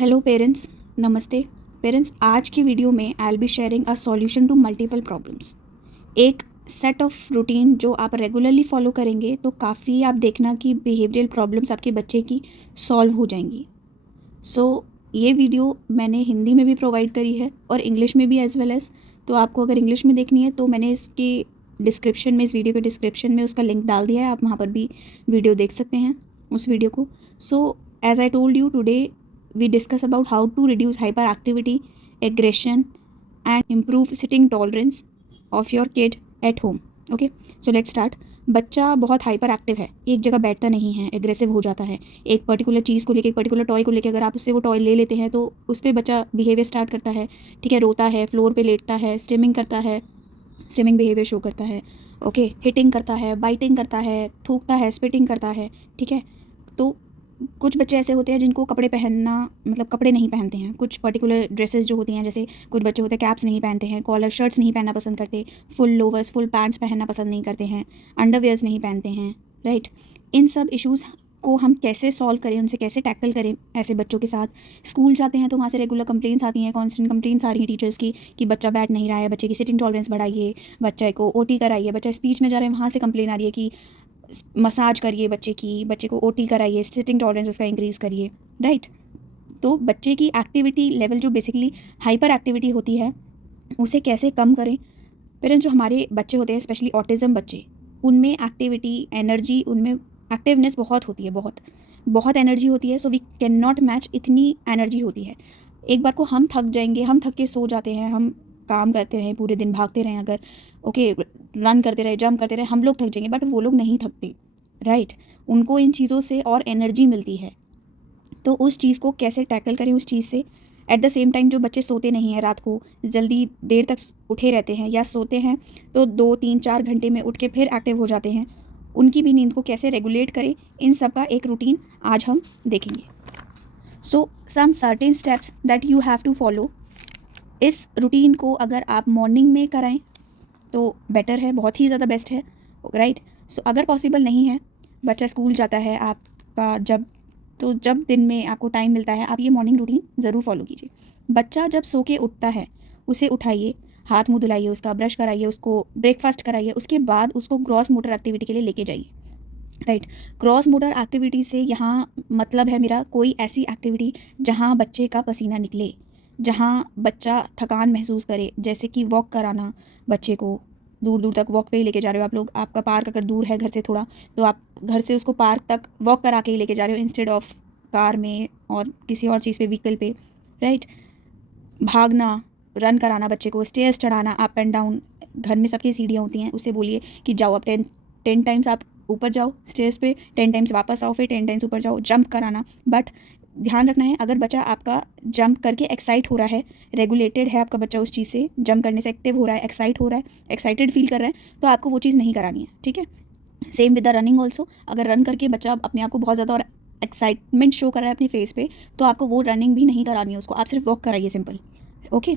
Hello parents, नमस्ते parents. आज की वीडियो में I will be sharing a solution to multiple problems. एक सेट ऑफ रूटीन जो आप रेगुलरली फॉलो करेंगे तो काफ़ी आप देखना कि बिहेवियरल प्रॉब्लम्स आपके बच्चे की सॉल्व हो जाएंगी। ये वीडियो मैंने हिंदी में भी प्रोवाइड करी है और इंग्लिश में भी एज वेल एज़। तो आपको अगर इंग्लिश में देखनी है तो मैंने इसकी डिस्क्रिप्शन में, इस वीडियो के डिस्क्रिप्शन में उसका लिंक डाल दिया है, आप वहाँ पर भी वीडियो देख सकते हैं उस वीडियो को। As I told you, today we discuss about how to reduce hyperactivity, aggression and improve sitting tolerance of your kid at home. Okay, so let's start. बच्चा बहुत हाइपर एक्टिव है, एक जगह बैठता नहीं है, एग्रेसिव हो जाता है। एक पर्टिकुलर चीज़ को लेके, एक पर्टिकुलर टॉय को लेके अगर आप उससे वो टॉय ले लेते हैं तो उस पर बच्चा बिहेवियर स्टार्ट करता है। ठीक है, रोता है, फ्लोर पे लेटता है, स्टिमिंग करता है, स्टिमिंग बिहेवियर शो करता है। ओके, हिटिंग करता है, बाइटिंग करता है, थूकता है, स्पिटिंग करता है। ठीक है, तो कुछ बच्चे ऐसे होते हैं जिनको कपड़े पहनना, मतलब कपड़े नहीं पहनते हैं। कुछ पर्टिकुलर ड्रेसेस जो होती हैं, जैसे कुछ बच्चे होते हैं कैप्स नहीं पहनते हैं, कॉलर शर्ट्स नहीं पहनना पसंद करते, फुल लोवर्स, फुल पैंट्स पहनना पसंद नहीं करते हैं, अंडरवेयर्स नहीं पहनते हैं। राइट, इन सब इश्यूज़ को हम कैसे सॉल्व करें, उनसे कैसे टैकल करें ऐसे बच्चों के साथ। स्कूल जाते हैं तो वहाँ से रेगुलर कंप्लेंट्स आती हैं, कॉन्स्टेंट कंप्लेंट्स आ रही हैं टीचर्स की कि बच्चा बैठ नहीं रहा है, बच्चे की सिटिंग टॉलरेंस बढ़ाइए, बच्चे को ओटी कराइए। बच्चा स्पीच में जा रहे हैं, वहाँ से कंप्लेन आ रही है कि मसाज करिए बच्चे को ओटी कराइए, सिटिंग टॉलरेंस उसका इंक्रीज़ करिए। राइट, तो बच्चे की एक्टिविटी लेवल जो बेसिकली हाइपर एक्टिविटी होती है उसे कैसे कम करें। पेरेंट्स, जो हमारे बच्चे होते हैं स्पेशली ऑटिज़म बच्चे, उनमें एक्टिविटी, एनर्जी, उनमें एक्टिवनेस बहुत होती है, बहुत बहुत एनर्जी होती है। So we can not match, इतनी एनर्जी होती है। एक बार को हम थक जाएंगे, हम थक के सो जाते हैं, हम काम करते रहें पूरे दिन, भागते रहें, अगर ओके रन करते रहे, जंप करते रहे, हम लोग थक जाएंगे, बट वो लोग नहीं थकते। राइट, उनको इन चीज़ों से और एनर्जी मिलती है। तो उस चीज़ को कैसे टैकल करें उस चीज़ से। एट द सेम टाइम जो बच्चे सोते नहीं हैं, रात को जल्दी देर तक उठे रहते हैं या सोते हैं तो 2-3-4 घंटे में उठ के फिर एक्टिव हो जाते हैं, उनकी भी नींद को कैसे रेगुलेट करें, इन सब का एक रूटीन आज हम देखेंगे। Some certain steps that you have to follow. इस रूटीन को अगर आप मॉर्निंग में कराएं तो बेटर है, बहुत ही ज़्यादा बेस्ट है। राइट, अगर पॉसिबल नहीं है, बच्चा स्कूल जाता है आपका जब दिन में आपको टाइम मिलता है, आप ये मॉर्निंग रूटीन ज़रूर फॉलो कीजिए। बच्चा जब सो के उठता है उसे उठाइए, हाथ मुँह धुलाइए, उसका ब्रश कराइए, उसको ब्रेकफास्ट कराइए, उसके बाद उसको ग्रॉस मोटर एक्टिविटी के लिए लेके जाइए। राइट, क्रॉस मोटर एक्टिविटी से यहाँ मतलब है मेरा कोई ऐसी एक्टिविटी जहाँ बच्चे का पसीना निकले, जहाँ बच्चा थकान महसूस करे, जैसे कि वॉक कराना। बच्चे को दूर दूर तक वॉक पे ही लेके जा रहे हो आप लोग, आपका पार्क अगर दूर है घर से थोड़ा, तो आप घर से उसको पार्क तक वॉक करा के ही लेके जा रहे हो इंस्टेड ऑफ कार में और किसी और चीज़ पे, व्हीकल पे। राइट, भागना, रन कराना बच्चे को, स्टेयर्स चढ़ाना, अप एंड डाउन। घर में सबकी सीढ़ियाँ होती हैं, उससे बोलिए कि जाओ आप 10 टाइम्स आप ऊपर जाओ स्टेयर्स पे, 10 टाइम्स वापस आओ, फिर 10 टाइम्स ऊपर जाओ। जंप कराना, बट ध्यान रखना है अगर बच्चा आपका जंप करके एक्साइट हो रहा है, रेगुलेटेड है आपका बच्चा उस चीज़ से, जंप करने से एक्टिव हो रहा है, एक्साइट हो रहा है, एक्साइटेड फील कर रहा है, तो आपको वो चीज़ नहीं करानी है। ठीक है, same with the running also. अगर रन करके बच्चा अपने आप को बहुत ज़्यादा और एक्साइटमेंट शो कर रहा है अपने फेस पे, तो आपको वो रनिंग भी नहीं करानी है उसको, आप सिर्फ वॉक कराइए, सिंपल। ओके,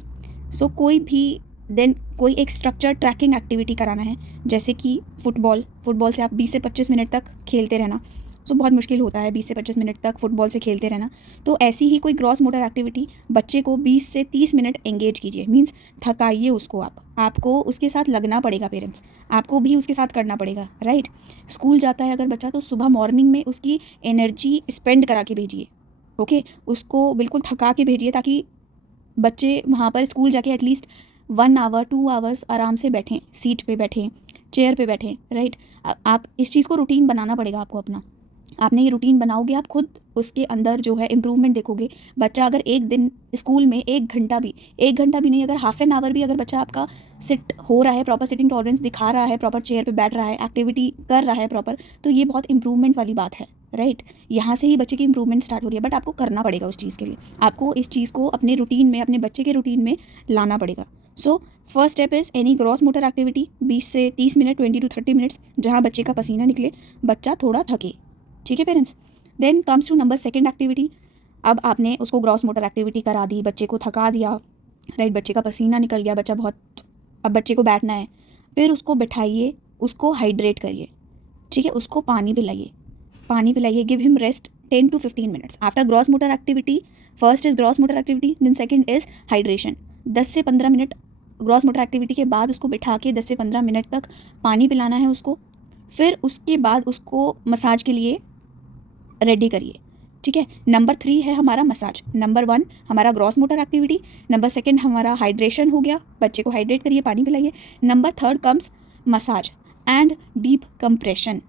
कोई एक स्ट्रक्चर ट्रैकिंग एक्टिविटी कराना है, जैसे कि फुटबॉल से आप 20 से 25 मिनट तक खेलते रहना। बहुत मुश्किल होता है 20 से 25 मिनट तक फुटबॉल से खेलते रहना, तो ऐसी ही कोई ग्रॉस मोटर एक्टिविटी बच्चे को 20 से 30 मिनट एंगेज कीजिए, मीन्स थकाइए उसको। आपको उसके साथ लगना पड़ेगा, पेरेंट्स आपको भी उसके साथ करना पड़ेगा। राइट, स्कूल जाता है अगर बच्चा, तो सुबह मॉर्निंग में उसकी एनर्जी स्पेंड करा के भेजिए। ओके, उसको बिल्कुल थका के भेजिए, ताकि बच्चे वहाँ पर स्कूल जाके एटलीस्ट 1 आवर 2 आवर्स आराम से बैठें, सीट पे बैठें, चेयर पे बैठें। राइट, आप इस चीज़ को रूटीन बनाना पड़ेगा आपको अपना। आपने ये रूटीन बनाओगे, आप खुद उसके अंदर जो है इम्प्रूवमेंट देखोगे। बच्चा अगर एक दिन स्कूल में 1 घंटा भी नहीं, अगर हाफ एन आवर भी अगर बच्चा आपका सिट हो रहा है, प्रॉपर सिटिंग टॉलरेंस दिखा रहा है, प्रॉपर चेयर पे बैठ रहा है, एक्टिविटी कर रहा है प्रॉपर, तो ये बहुत इंप्रूवमेंट वाली बात है। राइट, यहाँ से ही बच्चे की इंप्रूवमेंट स्टार्ट हो रही है, बट आपको करना पड़ेगा उस चीज़ के लिए। आपको इस चीज़ को अपने रूटीन में, अपने बच्चे के रूटीन में लाना पड़ेगा। First step is any gross motor activity, 20 से 30 मिनट, 20 to 30 मिनट्स, जहाँ बच्चे का पसीना निकले, बच्चा थोड़ा थके। ठीक है parents, then comes to number second activity. अब आपने उसको ग्रॉस मोटर एक्टिविटी करा दी, बच्चे को थका दिया। राइट, बच्चे का पसीना निकल गया, बच्चा बहुत, अब बच्चे को बैठना है, फिर उसको बिठाइए, उसको हाइड्रेट करिए। ठीक है, उसको पानी पिलाइए, give him rest 10 to 15 minutes. After gross motor activity, first is gross motor activity, then second is hydration. 10 से 15 मिनट ग्रॉस मोटर एक्टिविटी के बाद उसको बिठा के 10 से 15 मिनट तक पानी पिलाना है उसको। फिर उसके बाद उसको मसाज के लिए रेडी करिए, ठीक है। नंबर 3 है हमारा मसाज। नंबर 1 हमारा ग्रॉस मोटर एक्टिविटी, नंबर 2 हमारा हाइड्रेशन हो गया, बच्चे को हाइड्रेट करिए, पानी पिलाइए। Number 3 comes massage and deep compression.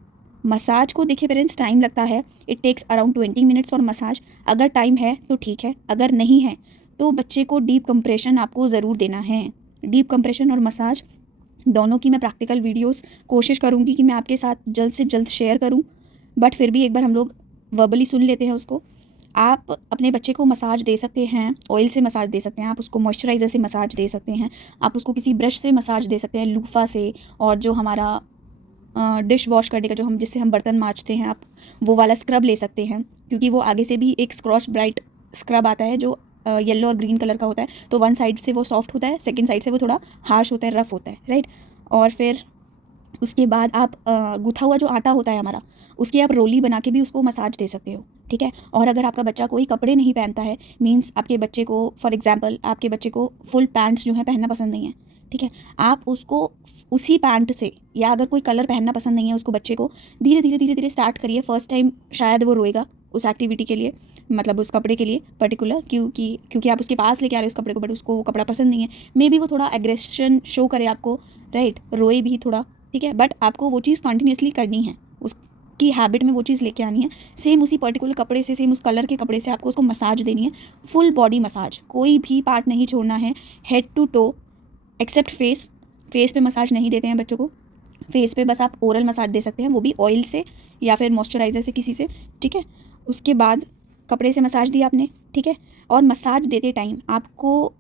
Massage को देखिए पेरेंट्स, टाइम लगता है, it takes around 20 minutes for massage. अगर टाइम है तो ठीक है, अगर नहीं है तो बच्चे को डीप कंप्रेशन आपको ज़रूर देना है। डीप कंप्रेशन और मसाज दोनों की मैं प्रैक्टिकल वीडियोस कोशिश करूँगी कि मैं आपके साथ जल्द से जल्द शेयर करूँ, बट फिर भी एक बार हम लोग वर्बली सुन लेते हैं उसको। आप अपने बच्चे को मसाज दे सकते हैं, ऑयल से मसाज दे सकते हैं, आप उसको मॉइस्चराइज़र से मसाज दे सकते हैं, आप उसको किसी ब्रश से मसाज दे सकते हैं, लूफा से, और जो हमारा डिश वॉश करने का जो हम जिससे हम बर्तन मांजते हैं, आप वो वाला स्क्रब ले सकते हैं, क्योंकि वो आगे से भी एक स्क्रॉच ब्राइट स्क्रब आता है जो येलो और ग्रीन कलर का होता है। तो वन साइड से वो सॉफ्ट होता है, सेकंड साइड से वो थोड़ा हार्श होता है, रफ़ होता है, राइट। और फिर उसके बाद आप गुथा हुआ जो आटा होता है हमारा, उसकी आप रोली बना के भी उसको मसाज दे सकते हो, ठीक है। और अगर आपका बच्चा कोई कपड़े नहीं पहनता है, मीन्स आपके बच्चे को फॉर एग्जांपल आपके बच्चे को फुल पैंट्स जो है पहनना पसंद नहीं है, ठीक है, आप उसको उसी पैंट से, या अगर कोई कलर पहनना पसंद नहीं है उसको बच्चे को, धीरे धीरे धीरे धीरे स्टार्ट करिए। फर्स्ट टाइम शायद वो रोएगा उस एक्टिविटी के लिए, मतलब उस कपड़े के लिए पर्टिकुलर, क्योंकि आप उसके पास लेके आ रहे हो उस कपड़े को, बट उसको वो कपड़ा पसंद नहीं है। मे बी वो थोड़ा एग्रेशन शो करे आपको, राइट, रोए भी थोड़ा, ठीक है, बट आपको वो चीज़ कॉन्टीन्यूसली करनी है, उसकी हैबिट में वो चीज़ लेके आनी है। सेम उसी पर्टिकुलर कपड़े से, सेम उस कलर के कपड़े से आपको उसको मसाज देनी है, फुल बॉडी मसाज, कोई भी पार्ट नहीं छोड़ना है, head to toe except face. Face पे मसाज नहीं देते हैं बच्चों को, फेस पे बस आप ओरल मसाज दे सकते हैं, वो भी ऑयल से या फिर मॉइस्चराइज़र से किसी से, ठीक है। उसके बाद कपड़े से मसाज दिया आपने, ठीक है। और मसाज देते टाइम आपको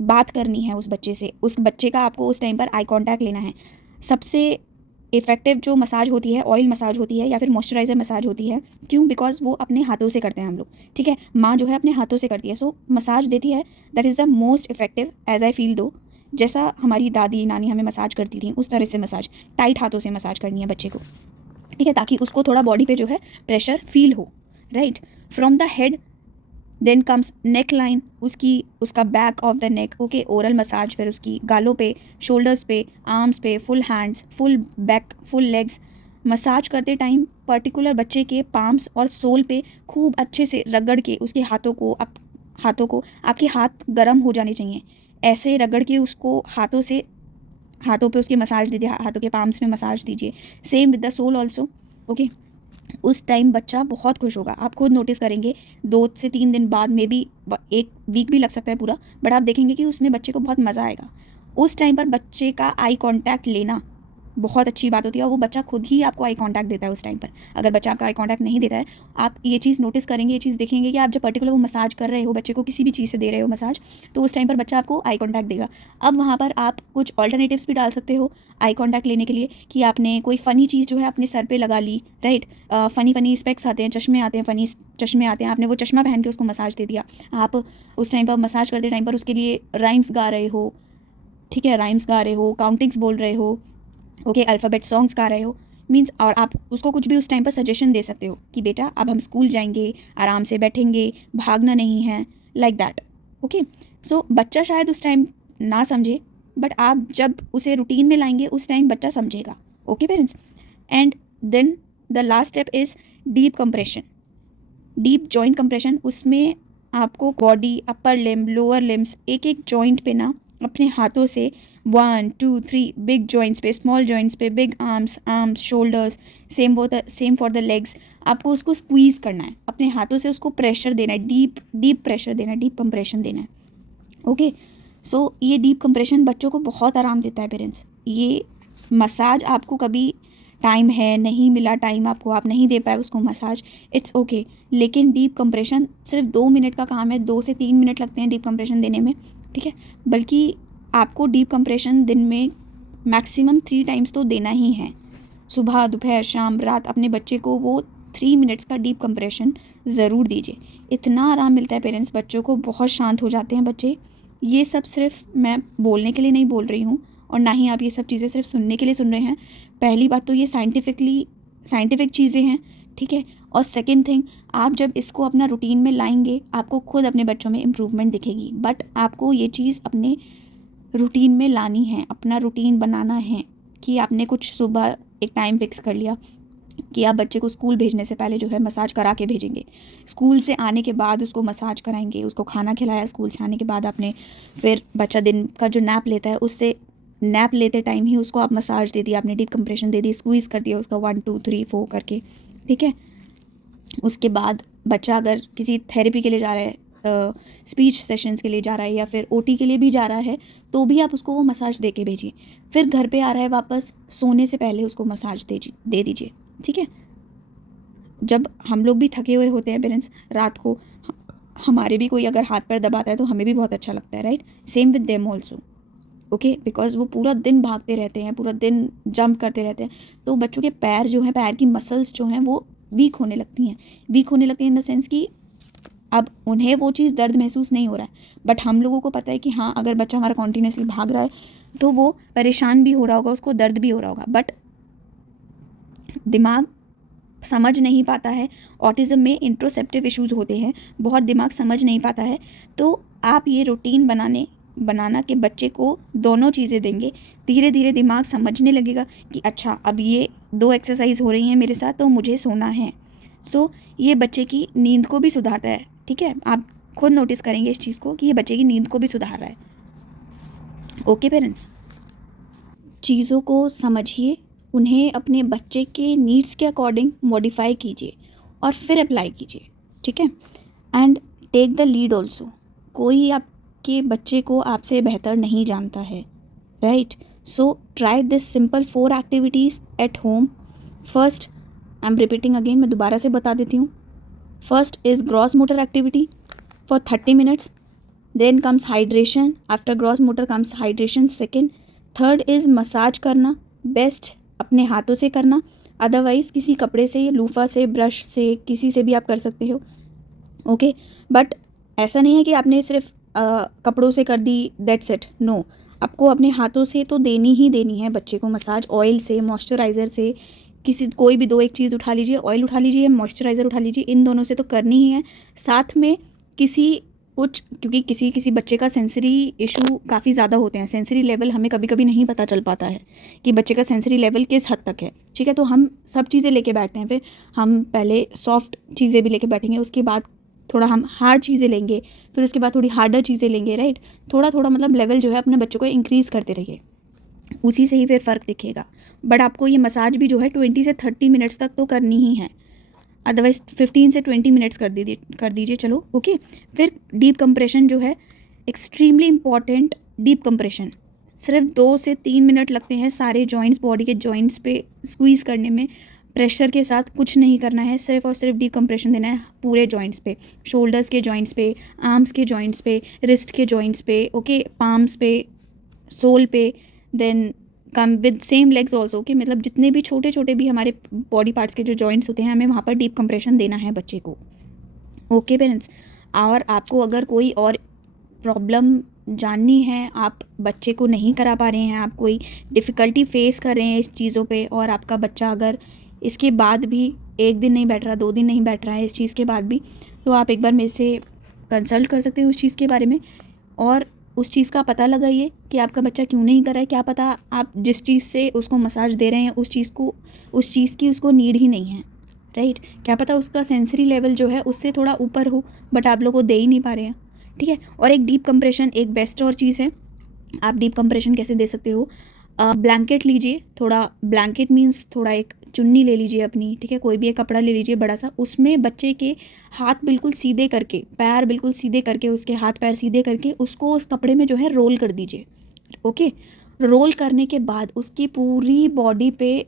बात करनी है उस बच्चे से, उस बच्चे का आपको उस टाइम पर आई कांटेक्ट लेना है। सबसे इफ़ेक्टिव जो मसाज होती है ऑयल मसाज होती है या फिर मॉइस्चराइज़र मसाज होती है। क्यों? बिकॉज वो अपने हाथों से करते हैं हम लोग, ठीक है, माँ जो है अपने हाथों से करती है, सो मसाज देती है, that is the most effective as I feel. दो जैसा हमारी दादी नानी हमें मसाज करती थी उस तरह से मसाज, टाइट हाथों से मसाज करनी है बच्चे को, ठीक है, ताकि उसको थोड़ा बॉडी पे जो है प्रेशर फील हो, right. From the head then comes neck line, उसका back of the neck, okay, oral massage, फिर उसकी गालों पे, शोल्डर्स पे, आर्म्स पे, full hands, full back, full legs. Massage करते टाइम पर्टिकुलर बच्चे के पाम्स और सोल पे खूब अच्छे से रगड़ के उसके हाथों को आपके हाथ गर्म हो जाने चाहिए, ऐसे रगड़ के उसको हाथों पे उसके मसाज दीजिए, हाथों के पाम्स में मसाज दीजिए। Same with the sole also, okay. उस टाइम बच्चा बहुत खुश होगा, आप खुद नोटिस करेंगे 2 से 3 दिन बाद, मे बी 1 वीक भी लग सकता है पूरा, बट आप देखेंगे कि उसमें बच्चे को बहुत मज़ा आएगा। उस टाइम पर बच्चे का आई कांटेक्ट लेना बहुत अच्छी बात होती है, और वो बच्चा खुद ही आपको आई कांटेक्ट देता है उस टाइम पर। अगर बच्चा आपका आई कांटेक्ट नहीं देता है, आप ये चीज़ नोटिस करेंगे, ये चीज़ देखेंगे कि आप जब पर्टिकुलर वो मसाज कर रहे हो बच्चे को, किसी भी चीज़ से दे रहे हो मसाज, तो उस टाइम पर बच्चा आपको आई कांटेक्ट देगा। अब वहाँ पर आप कुछ ऑल्टरनेटिव्स भी डाल सकते हो आई कांटेक्ट लेने के लिए, कि आपने कोई फ़नी चीज़ जो है अपने सर पे लगा ली, राइट, फ़नी स्पेक्स आते हैं, चश्मे आते हैं, फ़नी चश्मे आते हैं, आपने वो चश्मा पहन के उसको मसाज दे दिया। आप उस टाइम पर मसाज करते टाइम पर उसके लिए राइम्स गा रहे हो, ठीक है, राइम्स गा रहे हो, काउंटिंग्स बोल रहे हो, ओके, अल्फ़ाबेट सॉन्ग्स गा रहे हो, मीन्स, और आप उसको कुछ भी उस टाइम पर सजेशन दे सकते हो कि बेटा अब हम स्कूल जाएंगे, आराम से बैठेंगे, भागना नहीं है, लाइक दैट, ओके। सो बच्चा शायद उस टाइम ना समझे, बट आप जब उसे रूटीन में लाएंगे उस टाइम बच्चा समझेगा, okay parents. And then the last step is deep compression, deep joint compression. उसमें आपको body, upper limb, lower limbs, एक एक जॉइंट पे ना अपने हाथों से 1 2 3 बिग जॉइंट्स पे, स्मॉल जॉइंट्स पे, big arms, shoulders, same for the legs, आपको उसको स्क्वीज़ करना है, अपने हाथों से उसको प्रेशर देना है, डीप प्रेशर देना है, डीप कंप्रेशन देना है, ओके। सो ये डीप कंप्रेशन बच्चों को बहुत आराम देता है पेरेंट्स। ये मसाज आपको कभी टाइम है, नहीं मिला टाइम आपको, आप नहीं दे पाए उसको मसाज, इट्स ओके, लेकिन डीप कंप्रेशन सिर्फ 2 मिनट का काम है, 2 से 3 मिनट लगते हैं डीप कंप्रेशन देने में, ठीक है। बल्कि आपको डीप कंप्रेशन दिन में मैक्सिमम 3 टाइम्स तो देना ही है, सुबह, दोपहर, शाम, रात। अपने बच्चे को वो 3 मिनट्स का डीप कंप्रेशन ज़रूर दीजिए, इतना आराम मिलता है पेरेंट्स, बच्चों को बहुत शांत हो जाते हैं बच्चे। ये सब सिर्फ मैं बोलने के लिए नहीं बोल रही हूँ, और ना ही आप ये सब चीज़ें सिर्फ सुनने के लिए सुन रहे हैं। पहली बात तो ये साइंटिफिक चीज़ें हैं, ठीक है, और सेकेंड थिंग, आप जब इसको अपना रूटीन में लाएंगे आपको खुद अपने बच्चों में इम्प्रूवमेंट दिखेगी। बट आपको ये चीज़ अपने रूटीन में लानी है, अपना रूटीन बनाना है कि आपने कुछ सुबह एक टाइम फिक्स कर लिया कि आप बच्चे को स्कूल भेजने से पहले जो है मसाज करा के भेजेंगे, स्कूल से आने के बाद उसको मसाज कराएंगे, उसको खाना खिलाया, स्कूल से आने के बाद आपने फिर बच्चा दिन का जो नैप लेता है उससे नैप लेते टाइम ही उसको आप मसाज दे दिया, आपने डीप कंप्रेशन दे दी, स्क्वीज़ कर दिया उसका 1 2 3 4 करके, ठीक है। उसके बाद बच्चा अगर किसी थेरेपी के लिए जा रहा है, स्पीच सेशंस के लिए जा रहा है या फिर ओटी के लिए भी जा रहा है तो भी आप उसको वो मसाज दे के भेजिए। फिर घर पे आ रहा है वापस, सोने से पहले उसको मसाज दे दीजिए, ठीक है। जब हम लोग भी थके हुए होते हैं पेरेंट्स, रात को हमारे भी कोई अगर हाथ पैर दबाता है तो हमें भी बहुत अच्छा लगता है, right. Same with them also, okay, because वो पूरा दिन भागते रहते हैं, पूरा दिन जंप करते रहते हैं, तो बच्चों के पैर जो हैं, पैर की मसल्स जो हैं वो वीक होने लगती हैं इन द सेंस कि अब उन्हें वो चीज़ दर्द महसूस नहीं हो रहा है, बट हम लोगों को पता है कि हाँ अगर बच्चा हमारा कॉन्टीन्यूसली भाग रहा है तो वो परेशान भी हो रहा होगा, उसको दर्द भी हो रहा होगा, बट दिमाग समझ नहीं पाता है। ऑटिज़म में इंट्रोसेप्टिव इश्यूज़ होते हैं, बहुत दिमाग समझ नहीं पाता है। तो आप ये रूटीन बनाना कि बच्चे को दोनों चीज़ें देंगे, धीरे धीरे दिमाग समझने लगेगा कि अच्छा अब ये 2 एक्सरसाइज हो रही हैं मेरे साथ तो मुझे सोना है। सो ये बच्चे की नींद को भी सुधारता है, ठीक है। आप खुद नोटिस करेंगे इस चीज़ को कि ये बच्चे की नींद को भी सुधार रहा है। ओके पेरेंट्स, चीज़ों को समझिए, उन्हें अपने बच्चे के नीड्स के अकॉर्डिंग मॉडिफाई कीजिए और फिर अप्लाई कीजिए, ठीक है। And take the lead also, कोई आपके बच्चे को आपसे बेहतर नहीं जानता है, right. So try this simple 4 activities at home. First, I am repeating again, मैं दोबारा से बता देती हूँ। First is gross motor activity for 30 minutes, then comes hydration, after gross motor comes hydration second. Third is massage करना, best अपने हाथों से करना, अदरवाइज़ किसी कपड़े से, लूफा से, ब्रश से, किसी से भी आप कर सकते हो, ओके। बट ऐसा नहीं है कि आपने सिर्फ कपड़ों से कर दी, दैट्स इट, नो। आपको अपने हाथों से तो देनी ही देनी है बच्चे को मसाज, ऑयल से, मॉइस्चराइज़र से, कोई भी 2 एक चीज़ उठा लीजिए, ऑयल उठा लीजिए, मॉइस्चराइज़र उठा लीजिए, इन दोनों से तो करनी ही है। साथ में क्योंकि किसी बच्चे का सेंसरी इशू काफ़ी ज़्यादा होते हैं, सेंसरी लेवल हमें कभी कभी नहीं पता चल पाता है कि बच्चे का सेंसरी लेवल किस हद तक है, ठीक है। तो हम सब चीज़ें लेके बैठते हैं, फिर हम पहले सॉफ्ट चीज़ें भी लेके बैठेंगे, उसके बाद थोड़ा हम हार्ड चीज़ें लेंगे, फिर उसके बाद थोड़ी हार्डर चीज़ें लेंगे, राइट। थोड़ा थोड़ा मतलब लेवल जो है अपने बच्चों को इंक्रीज़ करते रहिए, उसी से ही फिर फ़र्क दिखेगा। बट आपको ये मसाज भी जो है 20 से 30 मिनट्स तक तो करनी ही है, अदरवाइज 15 से 20 मिनट्स कर दीजिए, चलो, ओके। फिर डीप कंप्रेशन जो है एक्सट्रीमली इम्पॉर्टेंट, डीप कंप्रेशन सिर्फ 2 से 3 मिनट लगते हैं सारे जॉइंट्स, बॉडी के जॉइंट्स पे स्क्वीज़ करने में। प्रेशर के साथ कुछ नहीं करना है, सिर्फ और सिर्फ डीप कंप्रेशन देना है पूरे जॉइंट्स पे, शोल्डर्स के जॉइंट्स पे, आर्म्स के जॉइंट्स पे, रिस्ट के जॉइंट्स पे, ओके, पाम्स पे, सोल पे, then come with same legs also, कि मतलब जितने भी छोटे छोटे भी हमारे बॉडी पार्ट्स के जो जॉइंट्स होते हैं हमें वहाँ पर डीप कंप्रेशन देना है बच्चे को, ओके पेरेंट्स। और आपको अगर कोई और प्रॉब्लम जाननी है, आप बच्चे को नहीं करा पा रहे हैं, आप कोई डिफ़िकल्टी फेस कर रहे हैं इस चीज़ों पे, और आपका बच्चा अगर इसके बाद भी 1 दिन नहीं बैठ रहा, 2 दिन नहीं बैठ रहा है इस चीज़ के बाद भी, तो आप एक बार मेरे से कंसल्ट कर सकते हैं उस चीज़ के बारे में, और उस चीज़ का पता लगाइए कि आपका बच्चा क्यों नहीं कर रहा है। क्या पता आप जिस चीज़ से उसको मसाज दे रहे हैं उस चीज़ की उसको नीड ही नहीं है, राइट। क्या पता उसका सेंसरी लेवल जो है उससे थोड़ा ऊपर हो, बट आप लोग को दे ही नहीं पा रहे हैं, ठीक है। और एक डीप कंप्रेशन एक बेस्ट और चीज़ है। आप डीप कंप्रेशन कैसे दे सकते हो, ब्लैंकेट लीजिए, थोड़ा ब्लैंकेट मीन्स थोड़ा एक चुन्नी ले लीजिए अपनी, ठीक है, कोई भी एक कपड़ा ले लीजिए बड़ा सा, उसमें बच्चे के हाथ बिल्कुल सीधे करके, पैर बिल्कुल सीधे करके, उसके हाथ पैर सीधे करके उसको उस कपड़े में जो है रोल कर दीजिए, ओके। रोल करने के बाद उसकी पूरी बॉडी पे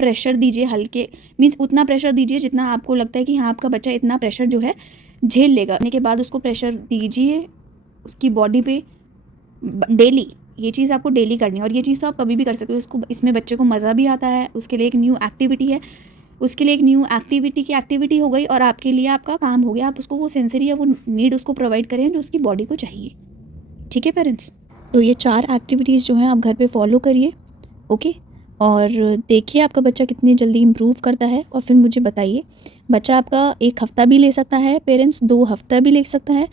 प्रेशर दीजिए, हल्के मीन्स उतना प्रेशर दीजिए जितना आपको लगता है कि हाँ आपका बच्चा इतना प्रेशर जो है झेल लेगा। करने के बाद उसको प्रेशर दीजिए उसकी बॉडी पे डेली, ये चीज़ आपको डेली करनी है, और ये चीज़ तो आप कभी भी कर सकते हो। इसमें बच्चे को मज़ा भी आता है, उसके लिए एक न्यू एक्टिविटी है, उसके लिए एक न्यू एक्टिविटी हो गई, और आपके लिए आपका काम हो गया, आप उसको वो सेंसरी या वो नीड उसको प्रोवाइड करें जो उसकी बॉडी को चाहिए, ठीक है पेरेंट्स। तो ये 4 एक्टिविटीज़ जो हैं आप घर पे फॉलो करिए, ओके। और देखिए आपका बच्चा कितनी जल्दी इम्प्रूव करता है, और फिर मुझे बताइए। बच्चा आपका 1 हफ़्ता भी ले सकता है पेरेंट्स, 2 हफ़्ता भी ले सकता है,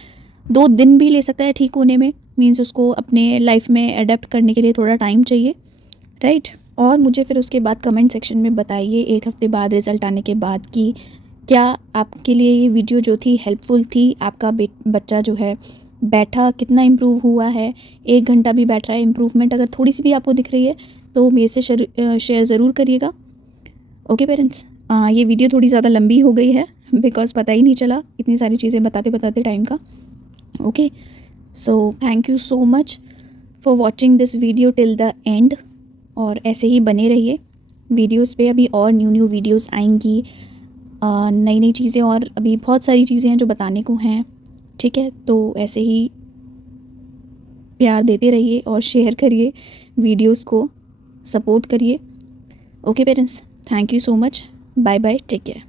2 दिन भी ले सकता है ठीक होने में। मीन्स उसको अपने लाइफ में अडेप्ट करने के लिए थोड़ा टाइम चाहिए, राइट। और मुझे फिर उसके बाद कमेंट सेक्शन में बताइए 1 हफ़्ते बाद रिज़ल्ट आने के बाद कि क्या आपके लिए ये वीडियो जो थी हेल्पफुल थी। आपका बच्चा जो है बैठा कितना इम्प्रूव हुआ है, 1 घंटा भी बैठ रहा है, इम्प्रूवमेंट अगर थोड़ी सी भी आपको दिख रही है तो मेरे से शेयर ज़रूर करिएगा। ओके पेरेंट्स, ये वीडियो थोड़ी ज़्यादा लंबी हो गई है बिकॉज़ पता ही नहीं चला इतनी सारी चीज़ें बताते बताते टाइम का। Okay, so thank you so much for watching this video till the end, और ऐसे ही बने रहिए वीडियोस पे। अभी और न्यू वीडियोस आएंगी, नई नई चीज़ें, और अभी बहुत सारी चीज़ें हैं जो बताने को हैं, ठीक है। तो ऐसे ही प्यार देते रहिए और शेयर करिए वीडियोस को, सपोर्ट करिए। Okay parents, thank you so much, bye bye, take care.